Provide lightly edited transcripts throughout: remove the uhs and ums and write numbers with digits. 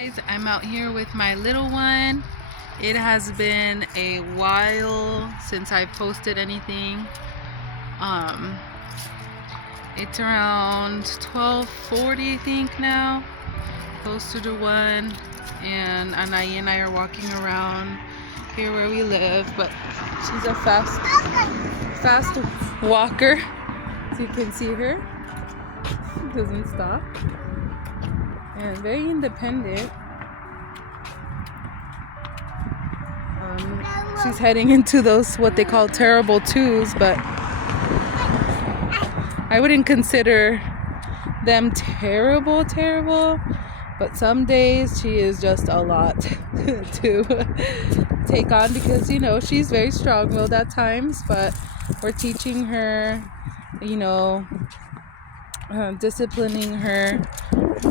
Guys, I'm out here with my little one. It has been a while since I've posted anything. It's around 12:40 I think now, close to the 1, and Anaya and I are walking around here where we live, but she's a fast walker, so you can see her. She doesn't stop and very independent. She's heading into those what they call terrible twos, but I wouldn't consider them terrible, but some days she is just a lot to take on because, you know, she's very strong-willed at times, but we're teaching her, you know, disciplining her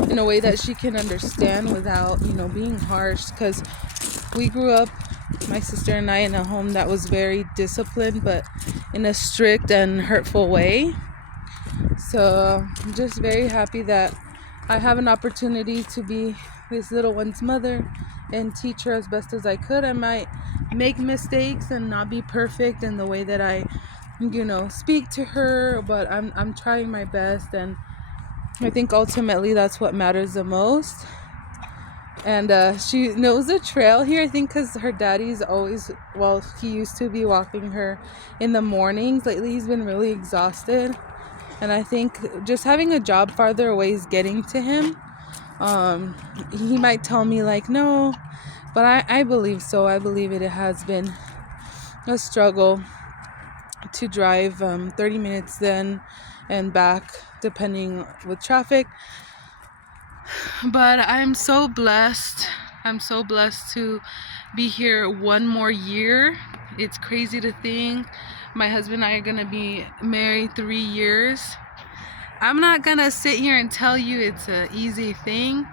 in a way that she can understand without, you know, being harsh, because we grew up, my sister and I, in a home that was very disciplined, but in a strict and hurtful way. So I'm just very happy that I have an opportunity to be this little one's mother and teach her as best as I could. I might make mistakes and not be perfect in the way that I, you know, speak to her, but I'm trying my best, and I think ultimately that's what matters the most. And she knows the trail here, I think, because her daddy's always, well, he used to be walking her in the mornings. Lately he's been really exhausted, and I think just having a job farther away is getting to him. He might tell me like no, but I believe so. I believe it has been a struggle to drive 30 minutes then and back, depending with traffic. But I'm so blessed. I'm so blessed to be here one more year. It's crazy to think my husband and I are gonna be married 3 years. I'm not gonna sit here and tell you it's an easy thing,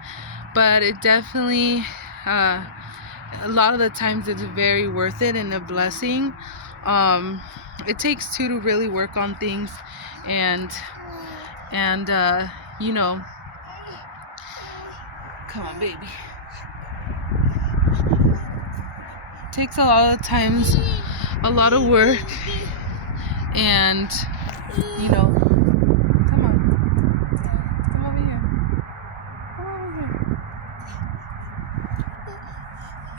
but it definitely, a lot of the times it's very worth it and a blessing. It takes two to really work on things, and you know, come on baby, it takes a lot of times a lot of work, and you know, come over here,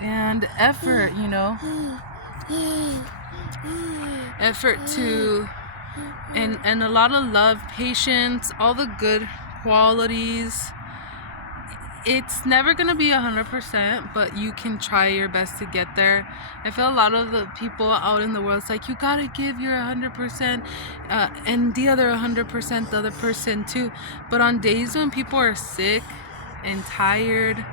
and effort, you know, effort to, and a lot of love, patience, all the good qualities. It's never gonna be 100%, but you can try your best to get there. I feel a lot of the people out in the world, it's like you gotta give your 100%, and the other 100% the other person too. But on days when people are sick and tired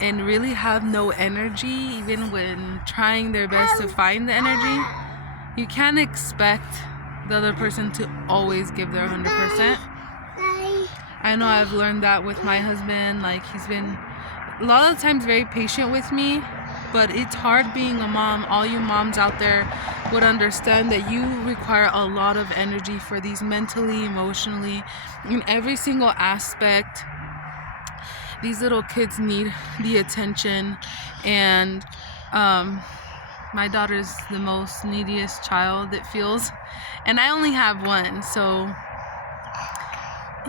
and really have no energy, even when trying their best to find the energy, you can't expect the other person to always give their 100%. I know I've learned that with my husband. Like, he's been a lot of times very patient with me, but it's hard being a mom. All you moms out there would understand that you require a lot of energy for these mentally, emotionally, in every single aspect. These little kids need the attention, and my daughter's the most neediest child, it feels, and I only have one, so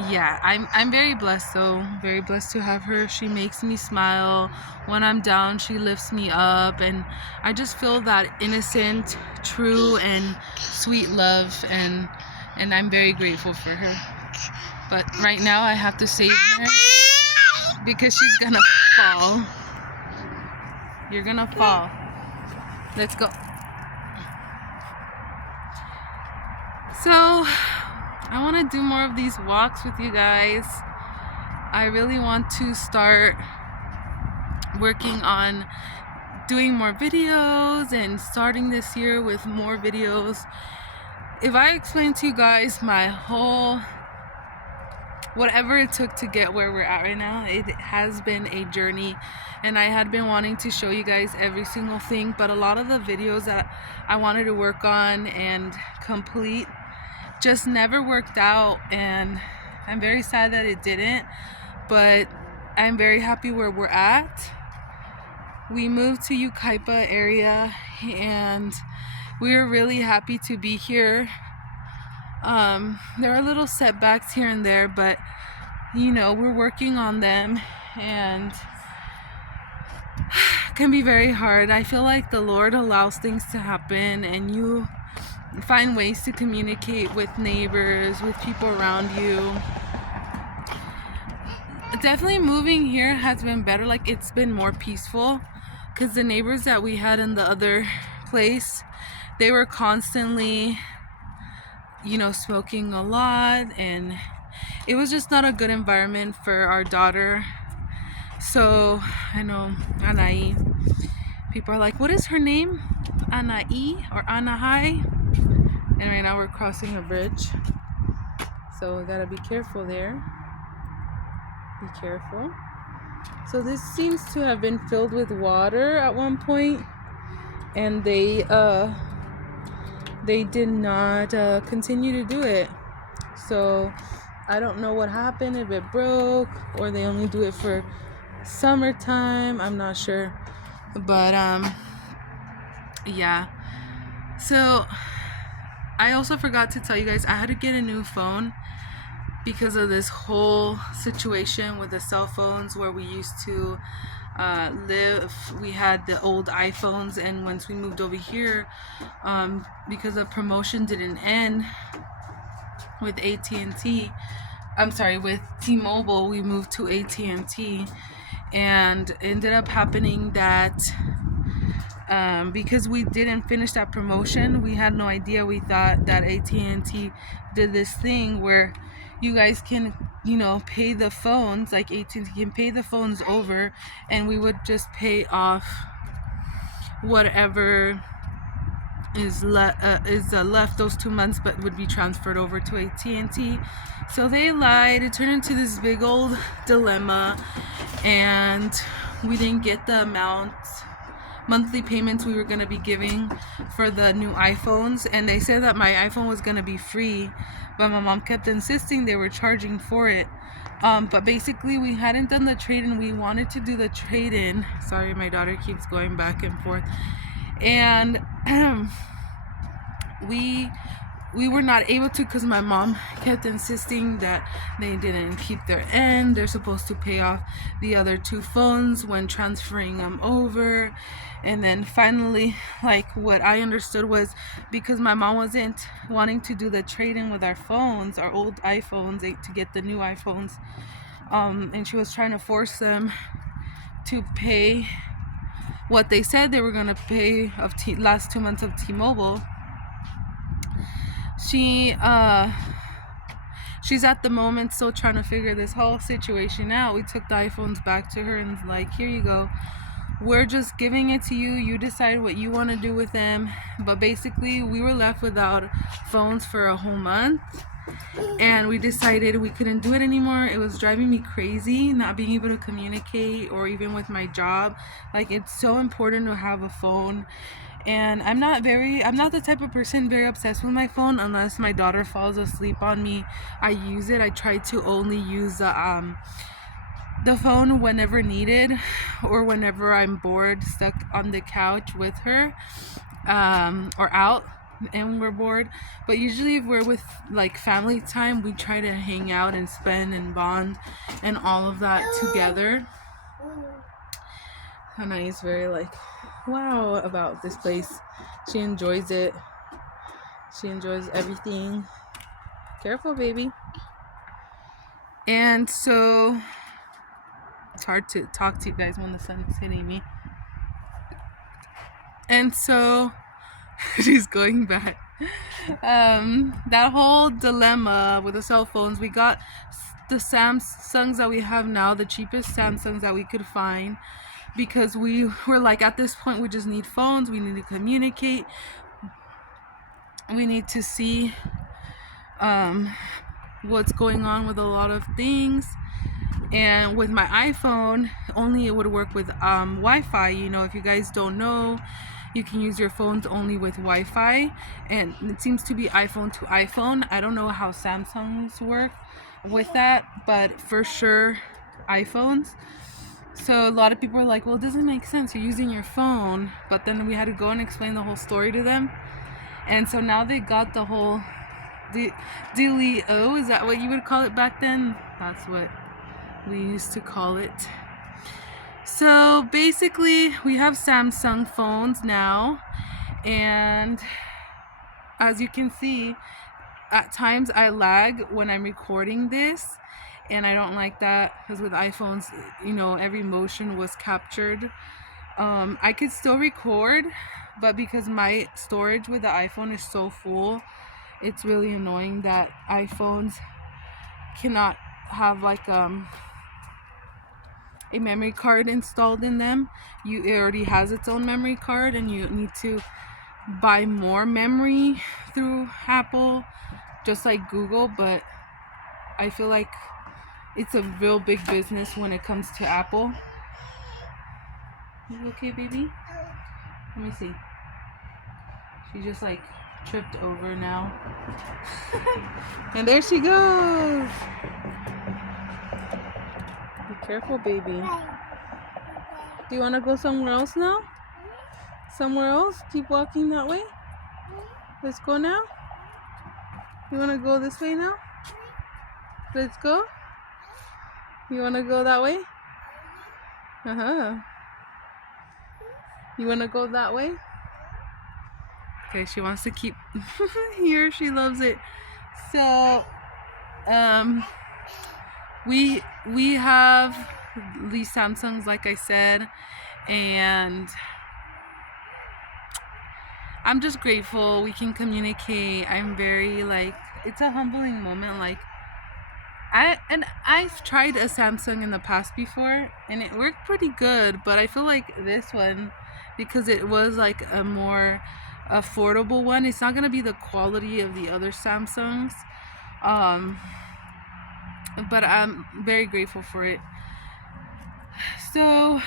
yeah, I'm very blessed though, very blessed to have her. She makes me smile. When I'm down, she lifts me up, and I just feel that innocent, true, and sweet love, and I'm very grateful for her. But right now I have to save her because she's gonna fall. You're gonna fall. Let's go. So I want to do more of these walks with you guys. I really want to start working on doing more videos and starting this year with more videos. If I explain to you guys my whole, whatever it took to get where we're at right now, it has been a journey, and I had been wanting to show you guys every single thing, but a lot of the videos that I wanted to work on and complete just never worked out, and I'm very sad that it didn't. But I'm very happy where we're at. We moved to Yucaipa area and we're really happy to be here. There are little setbacks here and there, but you know, we're working on them, and it can be very hard. I feel like the Lord allows things to happen and you find ways to communicate with neighbors, with people around you. Definitely moving here has been better. Like, it's been more peaceful because the neighbors that we had in the other place, they were constantly, you know, smoking a lot, and it was just not a good environment for our daughter. So I know Anai, people are like, what is her name? Anai or Anahai? And right now we're crossing a bridge, so we gotta be careful there. Be careful. So this seems to have been filled with water at one point, and they did not continue to do it. So I don't know what happened, if it broke or they only do it for summertime. I'm not sure, but yeah. So I also forgot to tell you guys, I had to get a new phone because of this whole situation with the cell phones where we used to live. We had the old iPhones, and once we moved over here, because the promotion didn't end with AT&T, I'm sorry, with T-Mobile, we moved to AT&T, and it ended up happening that because we didn't finish that promotion, we had no idea. We thought that AT&T did this thing where you guys can, you know, pay the phones, like AT&T can pay the phones over, and we would just pay off whatever is left those 2 months, but would be transferred over to AT&T. So they lied. It turned into this big old dilemma, and we didn't get the amount monthly payments we were going to be giving for the new iPhones. And they said that my iPhone was going to be free, but my mom kept insisting they were charging for it. But basically we hadn't done the trade-in. We wanted to do the trade-in. Sorry, my daughter keeps going back and forth. And we were not able to because my mom kept insisting that they didn't keep their end. They're supposed to pay off the other 2 phones when transferring them over. And then finally, like, what I understood was because my mom wasn't wanting to do the trade-in with our phones, our old iPhones, to get the new iPhones, and she was trying to force them to pay what they said they were going to pay of last 2 months of T-Mobile. She's at the moment still trying to figure this whole situation out. We took the iPhones back to her and like, here you go. We're just giving it to you. You decide what you want to do with them. But basically, we were left without phones for a whole month. And we decided we couldn't do it anymore. It was driving me crazy not being able to communicate, or even with my job. Like, it's so important to have a phone. And I'm not the type of person very obsessed with my phone unless my daughter falls asleep on me. I use it. I try to only use the phone whenever needed, or whenever I'm bored, stuck on the couch with her, or out and we're bored. But usually if we're with like family time, we try to hang out and spend and bond and all of that together. Hannah is very like, wow, about this place. She enjoys it. She enjoys everything. Careful, baby. And so it's hard to talk to you guys when the sun's hitting me. And so she's going back. That whole dilemma with the cell phones, we got the Samsungs that we have now, the cheapest Samsungs that we could find, because we were like, at this point we just need phones. We need to communicate. We need to see what's going on with a lot of things. And with my iPhone, only it would work with Wi-Fi. You know, if you guys don't know, you can use your phones only with Wi-Fi, and it seems to be iPhone to iPhone. I don't know how Samsungs work with that, but for sure iPhones. So a lot of people are like, well, it doesn't make sense, you're using your phone. But then we had to go and explain the whole story to them. And so now they got the whole dealio. Is that what you would call it back then? That's what we used to call it. So basically we have Samsung phones now, and as you can see, at times I lag when I'm recording this, and I don't like that because with iPhones, you know, every motion was captured. I could still record, but because my storage with the iPhone is so full, it's really annoying that iPhones cannot have like a memory card installed in them. It already has its own memory card, and you need to buy more memory through Apple, just like Google. But I feel like it's a real big business when it comes to Apple. You okay, baby? Let me see. She just like tripped over now. And there she goes. Be careful, baby. Do you want to go somewhere else now? Somewhere else? Keep walking that way? Let's go now. You want to go this way now? Let's go. You want to go that way? Uh-huh. You want to go that way? Okay, she wants to keep here. She loves it. So, we have these Samsungs, like I said, and I'm just grateful we can communicate. I'm very like, it's a humbling moment. Like, I've tried a Samsung in the past before, and it worked pretty good, but I feel like this one, because it was like a more affordable one, it's not gonna be the quality of the other Samsungs. But I'm very grateful for it. So,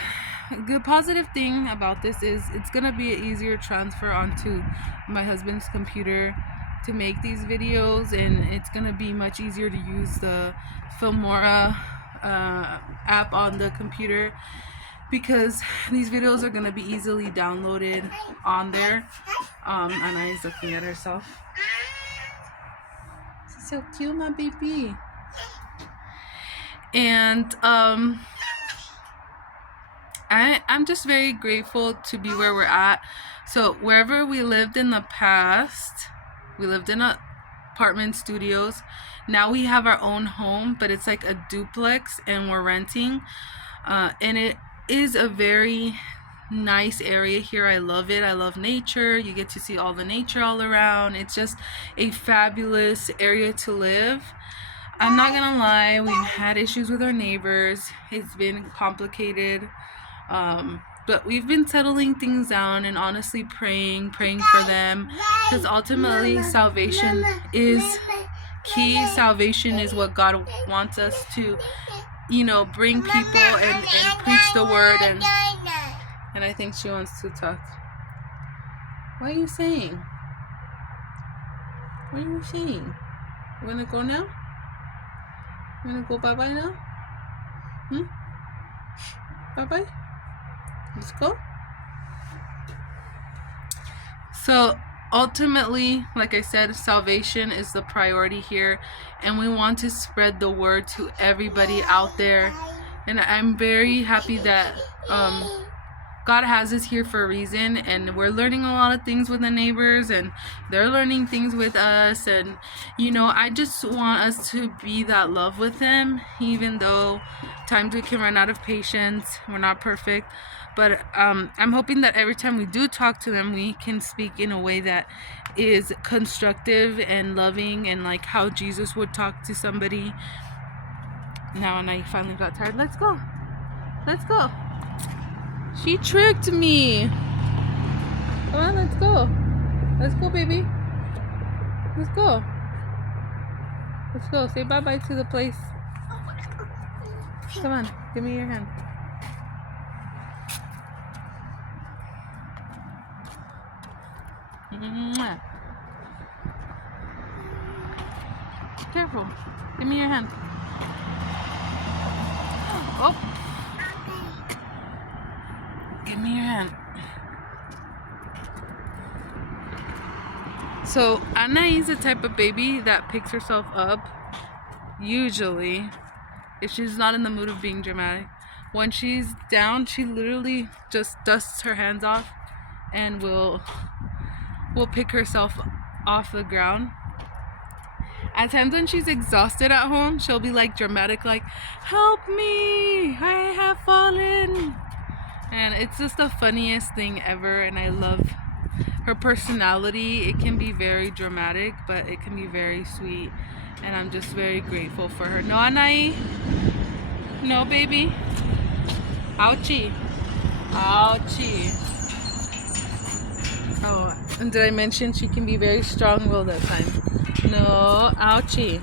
a good positive thing about this is it's gonna be an easier transfer onto my husband's computer to make these videos, and it's gonna be much easier to use the Filmora app on the computer, because these videos are gonna be easily downloaded on there. Anna's looking at herself. She's so cute, my baby. And I'm just very grateful to be where we're at. So wherever we lived in the past, we lived in apartment studios. Now we have our own home, but it's like a duplex, and we're renting. And it is a very nice area here. I love it. I love nature. You get to see all the nature all around. It's just a fabulous area to live. I'm not gonna lie, we've had issues with our neighbors. It's been complicated. But we've been settling things down and honestly praying for them, because ultimately salvation is key. Salvation is what God wants us to, you know, bring people and preach the word. And I think she wants to talk. What are you saying? What are you saying? You wanna go now? You wanna go bye-bye now? Bye-bye? Let's go. So ultimately, like I said, salvation is the priority here, and we want to spread the word to everybody out there. And I'm very happy that God has us here for a reason, and we're learning a lot of things with the neighbors, and they're learning things with us. And you know, I just want us to be that love with them, even though times we can run out of patience. We're not perfect, but I'm hoping that every time we do talk to them, we can speak in a way that is constructive and loving, and like how Jesus would talk to somebody. Now, and I finally got tired. Let's go. Let's go. She tricked me. Come on, let's go. Let's go, baby. Let's go. Let's go. Say bye-bye to the place. Come on, give me your hand. Mwah. Careful. Give me your hand. Oh, give me your hand. So Anna is the type of baby that picks herself up, usually, if she's not in the mood of being dramatic. When she's down, she literally just dusts her hands off and will pick herself off the ground. At times when she's exhausted at home, she'll be like dramatic, like, help me, I have fallen. And it's just the funniest thing ever, and I love her personality. It can be very dramatic, but it can be very sweet, and I'm just very grateful for her. No, Anai? No, baby? Ouchie. Ouchie. Oh, and did I mention she can be very strong-willed at times? No, ouchie.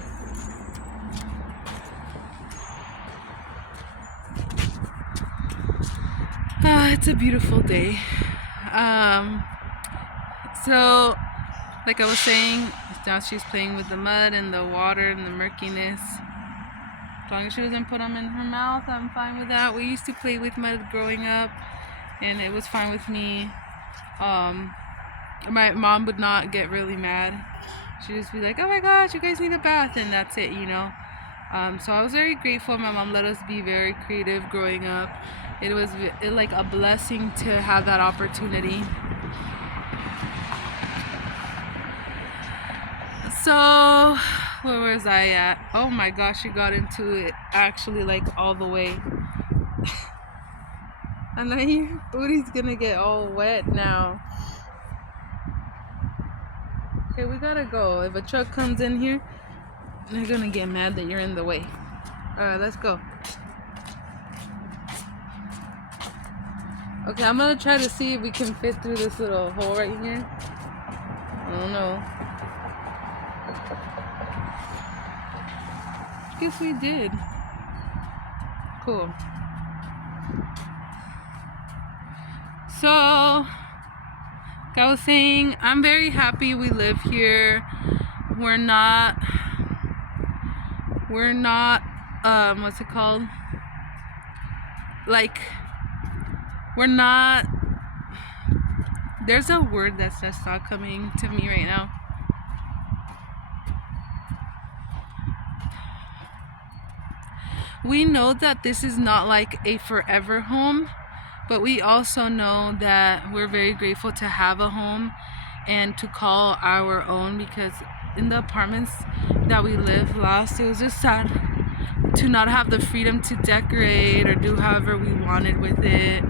It's a beautiful day. So, like I was saying, now she's playing with the mud and the water and the murkiness. As long as she doesn't put them in her mouth, I'm fine with that. We used to play with mud growing up, and it was fine with me. My mom would not get really mad. She'd just be like, oh my gosh, you guys need a bath, and that's it, you know. So I was very grateful my mom let us be very creative growing up. It was like a blessing to have that opportunity. So, where was I at? Oh my gosh, she got into it actually like all the way. And then your booty's gonna get all wet now. Okay, we gotta go. If a truck comes in here, they're gonna get mad that you're in the way. Alright, let's go. Okay, I'm gonna try to see if we can fit through this little hole right here. I don't know. Guess we did. Cool. So, like I was saying, I'm very happy we live here. We're not what's it called? Like, we're not, there's a word that's just not coming to me right now. We know that this is not like a forever home, but we also know that we're very grateful to have a home and to call our own, because in the apartments that we lived last, it was just sad to not have the freedom to decorate or do however we wanted with it.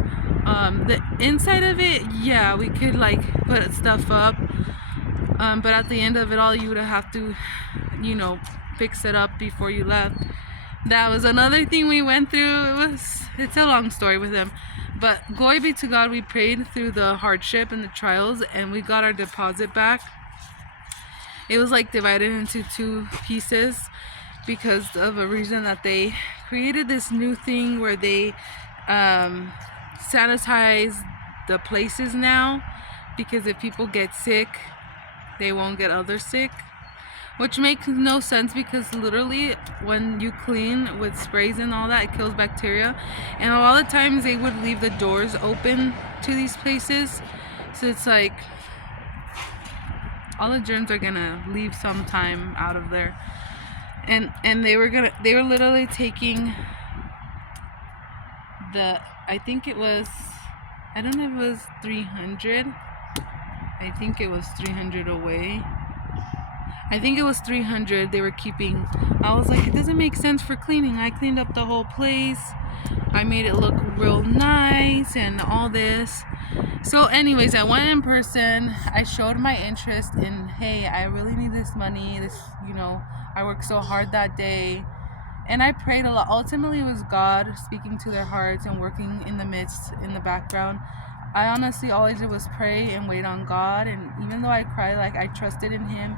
The inside of it, yeah, we could like put stuff up, but at the end of it all, you would have to, you know, fix it up before you left. That was another thing we went through. It's a long story with him, but glory be to God, we prayed through the hardship and the trials, and we got our deposit back. It was like divided into 2 pieces because of a reason that they created this new thing where they sanitize the places now, because if people get sick, they won't get others sick. Which makes no sense, because literally when you clean with sprays and all that, it kills bacteria. And a lot of times they would leave the doors open to these places. So it's like all the germs are gonna leave sometime out of there. And they were literally taking I think it was, I don't know if it was 300. I think it was 300 away. I think it was 300 they were keeping. I was like, it doesn't make sense for cleaning. I cleaned up the whole place. I made it look real nice and all this. So anyways, I went in person. I showed my interest in, hey, I really need this money. This, you know, I worked so hard that day. And I prayed a lot. Ultimately, it was God speaking to their hearts and working in the midst, in the background. I honestly always did was pray and wait on God. And even though I cried, like, I trusted in Him,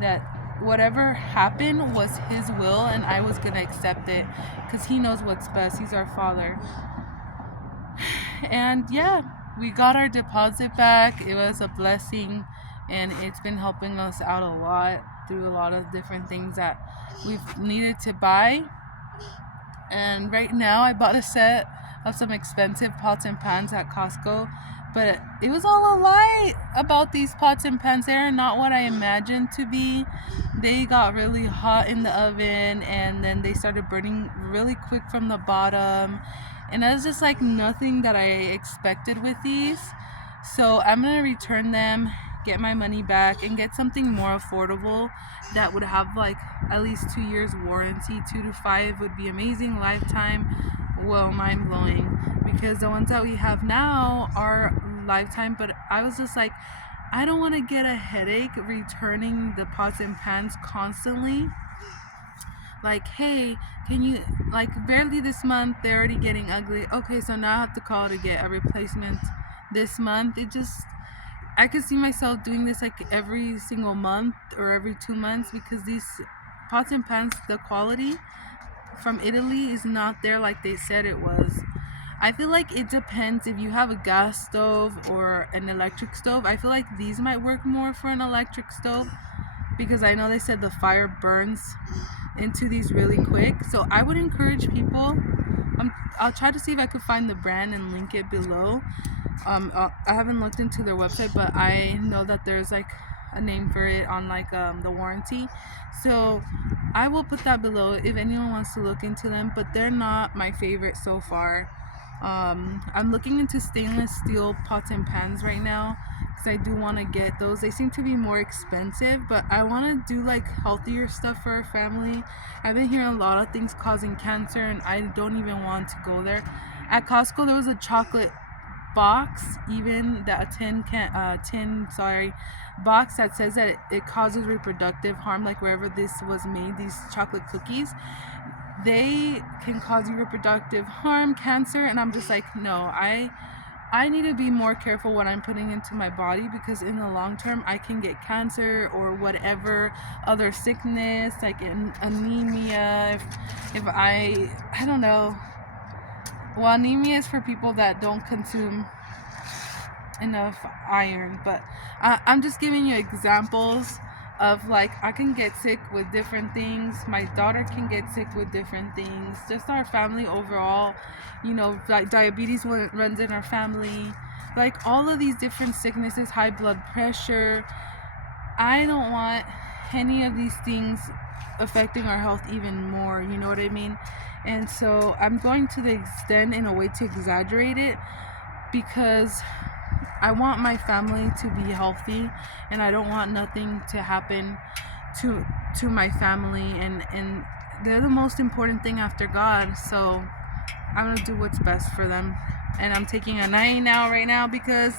that whatever happened was His will, and I was gonna accept it, because He knows what's best. He's our Father. And yeah, we got our deposit back. It was a blessing, and it's been helping us out a lot through a lot of different things that we've needed to buy. And right now I bought a set of some expensive pots and pans at Costco, but it was all a lie about these pots and pans. They're not what I imagined to be. They got really hot in the oven and then they started burning really quick from the bottom, and that was just like nothing that I expected with these. So I'm gonna return them, get my money back, and get something more affordable that would have like at least 2 years warranty. 2 to 5 would be amazing. Lifetime, well, mind blowing, because the ones that we have now are lifetime. But I was just like, I don't want to get a headache returning the pots and pans constantly. Like, hey, can you, like, barely this month they're already getting ugly. Okay, so now I have to call to get a replacement this month. It just, I could see myself doing this like every single month or every 2 months, because these pots and pans, the quality from Italy is not there like they said it was. I feel like it depends if you have a gas stove or an electric stove. I feel like these might work more for an electric stove, because I know they said the fire burns into these really quick. So I would encourage people, I'll try to see if I could find the brand and link it below. I haven't looked into their website, but I know that there's like a name for it on like the warranty. So I will put that below if anyone wants to look into them, but they're not my favorite so far. I'm looking into stainless steel pots and pans right now, because I do want to get those. They seem to be more expensive, but I want to do like healthier stuff for our family. I've been hearing a lot of things causing cancer, and I don't even want to go there. At Costco there was a chocolate box, even that box that says that it causes reproductive harm, like wherever this was made, these chocolate cookies, they can cause you reproductive harm, cancer. And I'm just like, no, I need to be more careful what I'm putting into my body, because in the long term I can get cancer or whatever other sickness, like anemia, if I don't know. Well, anemia is for people that don't consume enough iron, but I'm just giving you examples of like I can get sick with different things. My daughter can get sick with different things. Just our family overall, you know, like diabetes runs in our family. Like all of these different sicknesses, high blood pressure. I don't want any of these things affecting our health even more, you know what I mean? And so I'm going to the extent in a way to exaggerate it, because I want my family to be healthy, and I don't want nothing to happen to my family, and they're the most important thing after God. So I'm gonna do what's best for them. And I'm taking a 9 now right now, because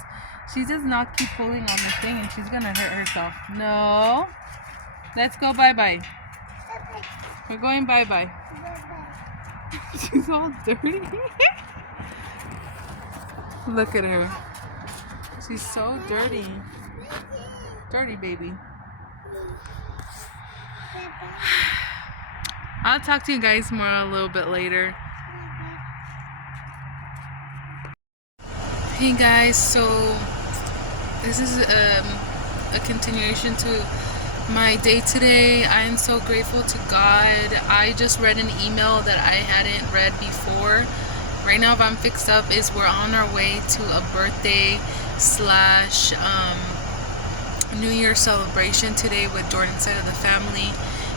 she does not keep pulling on the thing and she's gonna hurt herself. No, let's go bye-bye. We're going bye-bye. She's all dirty. Look at her. She's so dirty. Dirty baby. I'll talk to you guys more a little bit later. Hey guys, so this is a continuation to my day today. I am so grateful to God. I just read an email that I hadn't read before. Right now, if I'm fixed up, is we're on our way to a birthday slash New Year celebration today with Jordan's side of the family,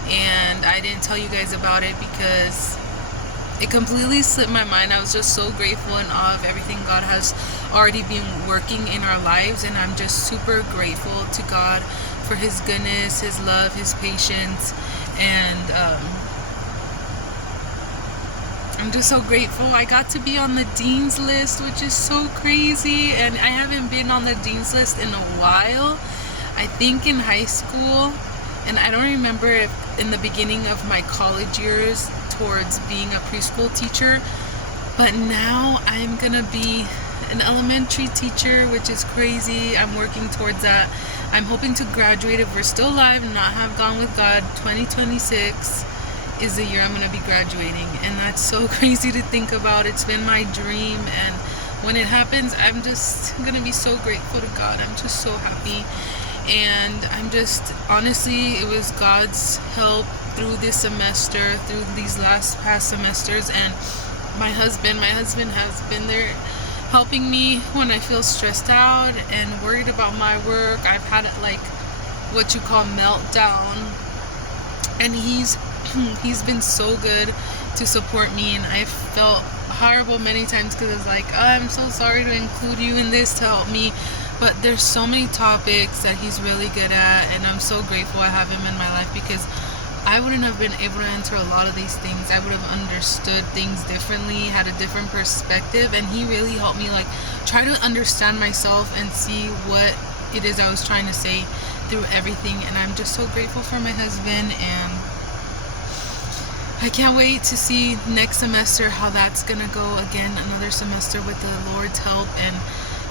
and I didn't tell you guys about it because it completely slipped my mind. I was just so grateful and awe of everything God has already been working in our lives, and I'm just super grateful to God for His goodness, His love, His patience, and I'm just so grateful. I got to be on the Dean's list, which is so crazy, and I haven't been on the Dean's list in a while. I think in high school, and I don't remember if in the beginning of my college years towards being a preschool teacher, but now I'm gonna be an elementary teacher, which is crazy. I'm working towards that. I'm hoping to graduate, if we're still alive and not have gone with God. 2026 is the year I'm gonna be graduating, and that's so crazy to think about. It's been my dream, and when it happens, I'm just gonna be so grateful to God. I'm just so happy, and I'm just, honestly, it was God's help through this semester, through these past semesters. And my husband has been there helping me when I feel stressed out and worried about my work. I've had like what you call meltdown, and he's been so good to support me. And I felt horrible many times because it's like, oh, I'm so sorry to include you in this to help me, but there's so many topics that he's really good at, and I'm so grateful I have him in my life, because I wouldn't have been able to enter a lot of these things. I would have understood things differently, had a different perspective, and he really helped me like try to understand myself and see what it is I was trying to say through everything. And I'm just so grateful for my husband, and I can't wait to see next semester how that's gonna go. Again, another semester with the Lord's help, and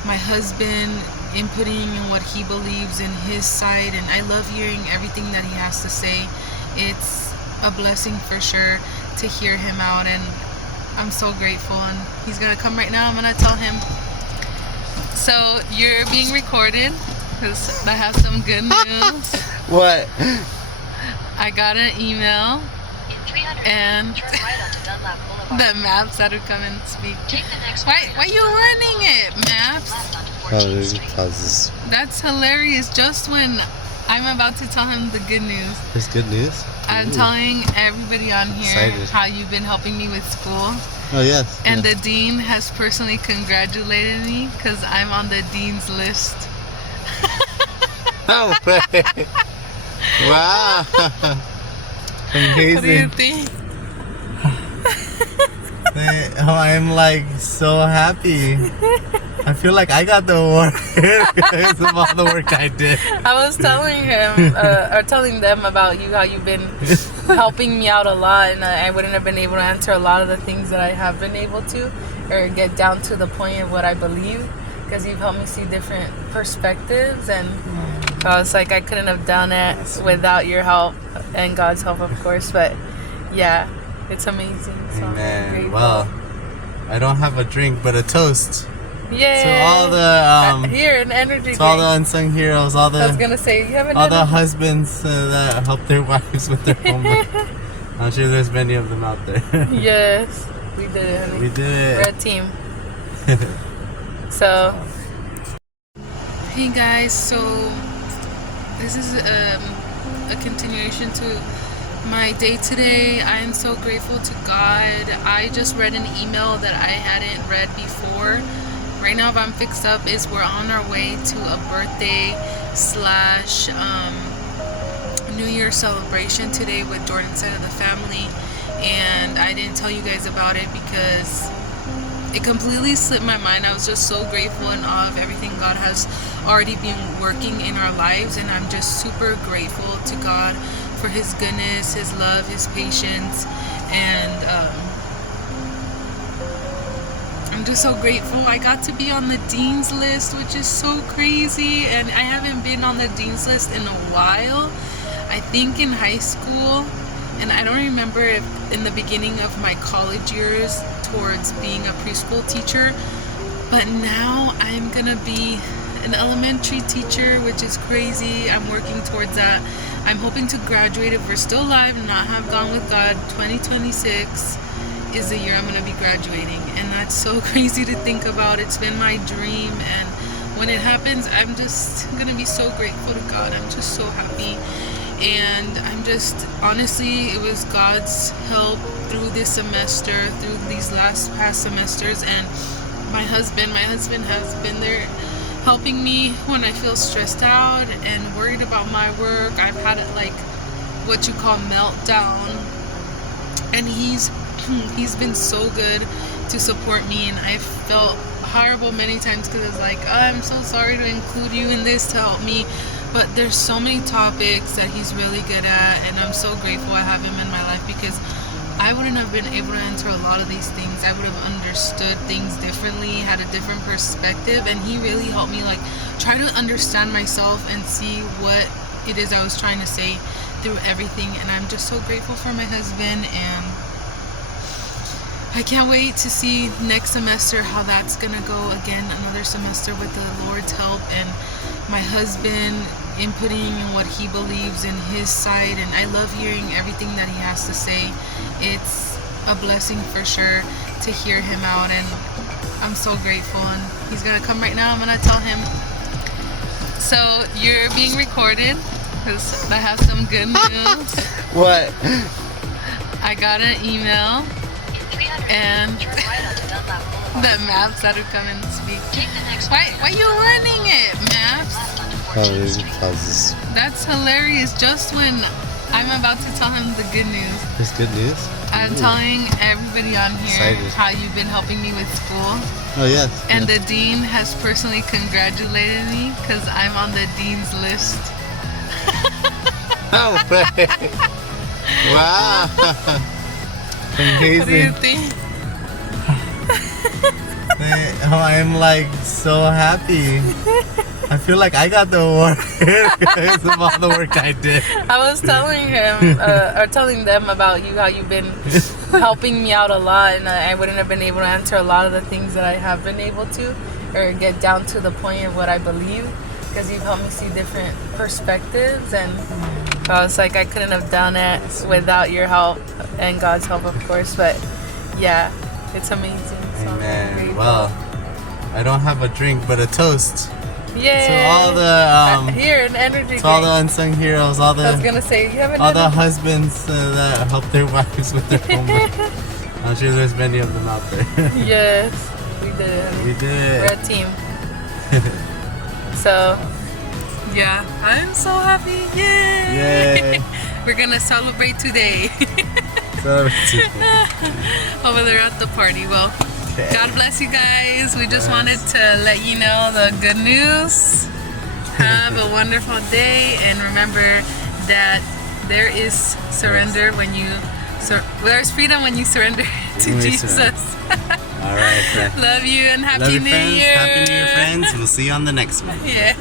my husband inputting in what he believes in his side. And I love hearing everything that he has to say. It's a blessing for sure to hear him out, and I'm so grateful. And he's gonna come right now. I'm gonna tell him. So you're being recorded because I have some good news. What? I got an email, and the maps that would come and speak. Why you running it, maps? That's hilarious. Just when I'm about to tell him the good news. There's good news? I'm telling everybody on here Excited. how you've been helping me with school. Oh, yes. And yes. the dean has personally congratulated me because I'm on the dean's list. Oh, way. Wow. Amazing. What do you think? I'm like so happy. I feel like I got the award because of all the work I did. I was telling him, or telling them about you, how you've been helping me out a lot, and I wouldn't have been able to answer a lot of the things that I have been able to, or get down to the point of what I believe, because you've helped me see different perspectives. And I was like, I couldn't have done it without your help and God's help, of course. But yeah, it's amazing. So Amen. Well, I don't have a drink, but a toast. Yay! So all the here an energy. all the unsung heroes, all the I was gonna say you have all the husbands that help their wives with their homework. I'm sure there's many of them out there. Yes, we did it, honey. We did it. We're a team. So, hey guys, so this is a continuation to my day today. I am so grateful to God. I just read an email that I hadn't read before. Right now, if I'm fixed up, is we're on our way to a birthday / New Year celebration today with Jordan's side of the family, and I didn't tell you guys about it because it completely slipped my mind. I was just so grateful and awe of everything God has already been working in our lives, and I'm just super grateful to God for His goodness, His love, His patience, and I'm just so grateful. I got to be on the Dean's list, which is so crazy, and I haven't been on the Dean's list in a while. I think in high school, and I don't remember if in the beginning of my college years towards being a preschool teacher, but now I'm gonna be an elementary teacher, which is crazy. I'm working towards that. I'm hoping to graduate, if we're still alive and not have gone with God. 2026 is the year I'm gonna be graduating, and that's so crazy to think about. It's been my dream, and when it happens, I'm just gonna be so grateful to God. I'm just so happy, and I'm just, honestly, it was God's help through this semester, through these past semesters. And my husband has been there helping me when I feel stressed out and worried about my work. I've had like what you call meltdown, and he's been so good to support me. And I felt horrible many times because it's like, oh, I'm so sorry to include you in this to help me, but there's so many topics that he's really good at, and I'm so grateful I have him in my life, because I wouldn't have been able to enter a lot of these things. I would have understood things differently, had a different perspective, and he really helped me like try to understand myself and see what it is I was trying to say through everything. And I'm just so grateful for my husband, and I can't wait to see next semester how that's gonna go. Again, another semester with the Lord's help, and my husband inputting in what he believes in his side, and I love hearing everything that he has to say. It's a blessing for sure to hear him out, and I'm so grateful. And he's gonna come right now. I'm gonna tell him. So you're being recorded because I have some good news. What? I got an email and the maps that would come and speak. Why you running it, maps? That's hilarious. Just when I'm about to tell him the good news. There's good news? I'm telling everybody on here Excited. how you've been helping me with school. Oh, yes. And yes. the dean has personally congratulated me because I'm on the dean's list. No way. Wow. Amazing. What do you think? I'm like so happy. I feel like I got the award because of all the work I did. I was telling him, or telling them about you, how you've been helping me out a lot, and I wouldn't have been able to answer a lot of the things that I have been able to, or get down to the point of what I believe, because you've helped me see different perspectives, and I was like, I couldn't have done it without your help, and God's help, of course, but yeah, it's amazing. So Amen. Well, I don't have a drink, but a toast. Yay! To all the here an energy. to all the unsung heroes, all I was the gonna say you have all the husbands that help their wives with their homework. I'm sure there's many of them out there. Yes, we did. We did. We're a team. So, yeah, I'm so happy. Yay! Yay! We're gonna celebrate today. Over there at the party. Well, Okay. God bless you guys. We just wanted to let you know the good news. Have a wonderful day, and remember that there is surrender when you there's freedom when you surrender to When we Jesus. surrender. All right, friends. Love you and Love Happy you, New friends. Year. Happy New Year, friends. We'll see you on the next one. Yeah.